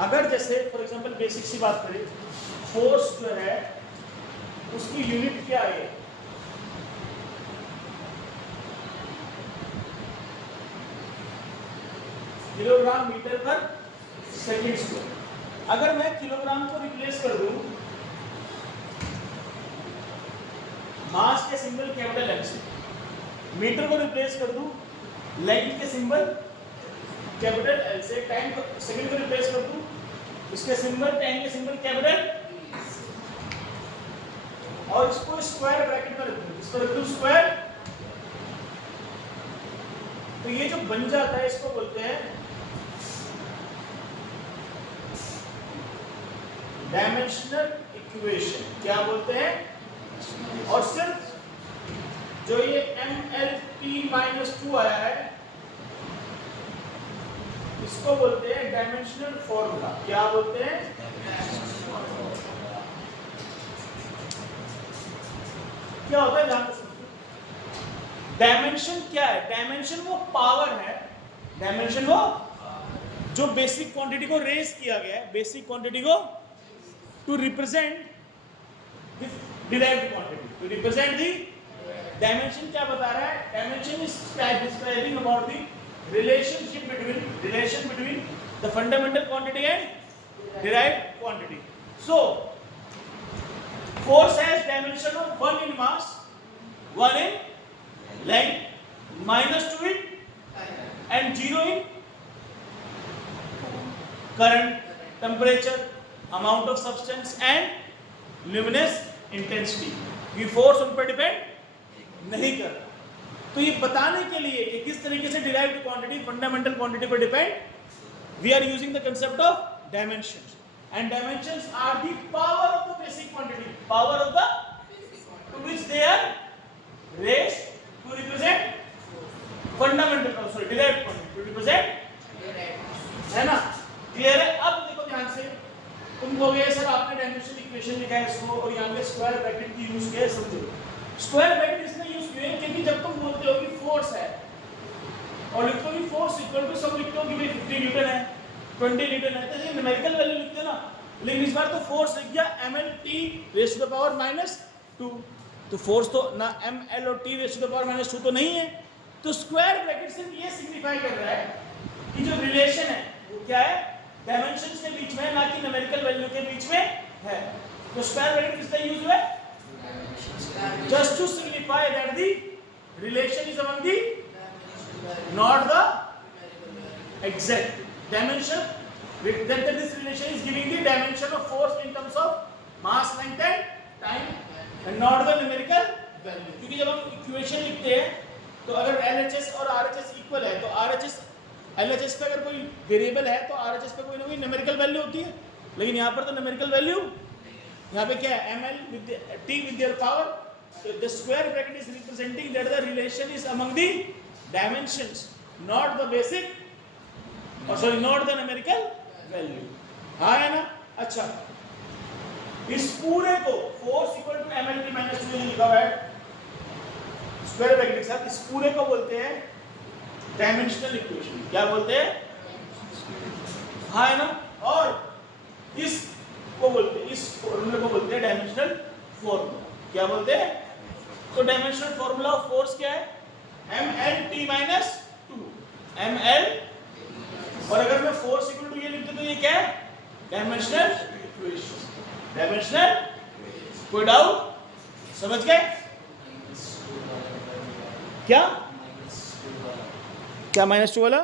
अगर जैसे for example basic सी बात करें, फोर्स जो है उसकी यूनिट क्या है? किलोग्राम मीटर पर सेकेंड स्क्वायर। अगर मैं किलोग्राम को रिप्लेस कर दूं मास के सिंबल कैपिटल एम से, मीटर को रिप्लेस कर दूं लेंथ के सिंबल कैपिटल एल से, टाइम सेकंड को रिप्लेस कर दूं इसके सिंबल टाइम के सिंबल कैपिटल, और इसको स्क्वायर ब्रैकेट में रख दूं, इसको रख दूं स्क्वायर, तो ये जो बन जाता है इसको बोलते हैं डायमेंशनल इक्वेशन। क्या बोलते हैं? और सिर्फ जो ये MLT-2 आया है इसको बोलते हैं डायमेंशनल फॉर्मूला। क्या बोलते हैं? क्या होता है ध्यान से समझिए। डायमेंशन क्या है? डायमेंशन वो पावर है, डायमेंशन वो जो बेसिक क्वांटिटी को रेज किया गया है, बेसिक क्वांटिटी को to represent derived quantity, to represent the dimension। क्या बता रहा है? dimension is describing about the relationship between the fundamental quantity and derived quantity. So force has dimension of 1 in mass, 1 in length, -2 in and 0 in current, temperature, amount of substance and luminous intensity. ये force उन पर depend नहीं कर रहा। तो ये बताने के लिए कि किस तरीके से डिराइव्ड क्वांटिटी फंडामेंटल क्वांटिटी पर depend, we are using the concept of dimensions, and dimensions are the power of the basic quantity, power of the to which they are raised to represent fundamental derived quantity, to represent, है ना? Clear है? अब देखो ध्यान से, तुम कहोगे sir आपने डायमेंशनल इक्वेशन लिखा है इसको और यहाँ पे स्क्वायर ब्रैकेट की यूज किया है। समझो स्क्वायर ब्रैकेट इसने यूज किया है क्योंकि जब तुम बोलते हो कि फोर्स है और लिखते हो कि फोर्स इक्वल टू, सब लिखते हो कि भाई 50 न्यूटन है, 20 न्यूटन है, तो ये न्यूमेरिकल वैल्यू लिखते हो ना। लेकिन इस बार तो फोर्स लिख दिया MLT⁻², तो फोर्स तो ना ML और T⁻² तो नहीं है। तो स्क्वायर ब्रैकेट सिर्फ ये सिग्निफाई कर रहा है कि जो रिलेशन है वो क्या है? डायमेंशंस के बीच में, ना कि न्यूमेरिकल वैल्यू के बीच में है। तो स्क्वायर ब्रैकेट किसका यूज हुआ है? Just to signify that the relation is among the not the exact dimension, that this relation is giving the dimension of force in terms of mass, length and time and not the numerical value। क्योंकि जब हम equation लिखते हैं तो अगर LHS और RHS equal है तो RHS LHS पे अगर कोई वेरिएबल है तो RHS पे कोई ना कोई न्यूमेरिकल वैल्यू होती है, लेकिन यहाँ पर तो न्यूमेरिकल वैल्यू, यहाँ पे क्या है? ML with T with their power, so the square bracket is representing that the relation is among the dimensions, not the basic, or sorry not the numerical value। हाँ है ना? अच्छा, इस पूरे को force equal to MLT-2 लिखा हुआ है स्क्वायर ब्रैकेट के साथ, इस पूरे को बोलते हैं डायमेंशनल इक्वेशन। क्या बोलते हैं? हाँ है ना? और इस को बोलते हैं, इस फॉर्मूले को बोलते हैं डायमेंशनल फॉर्मूला। क्या बोलते हैं? तो डायमेंशनल फॉर्मूला ऑफ फोर्स क्या है? MLT-2 ML, और अगर मैं फोर्स इक्वल टू ये लिखते तो ये क्या है? Dimensional equation, dimensional. कोई डाउट? समझ गए? क्या क्या -2 वाला?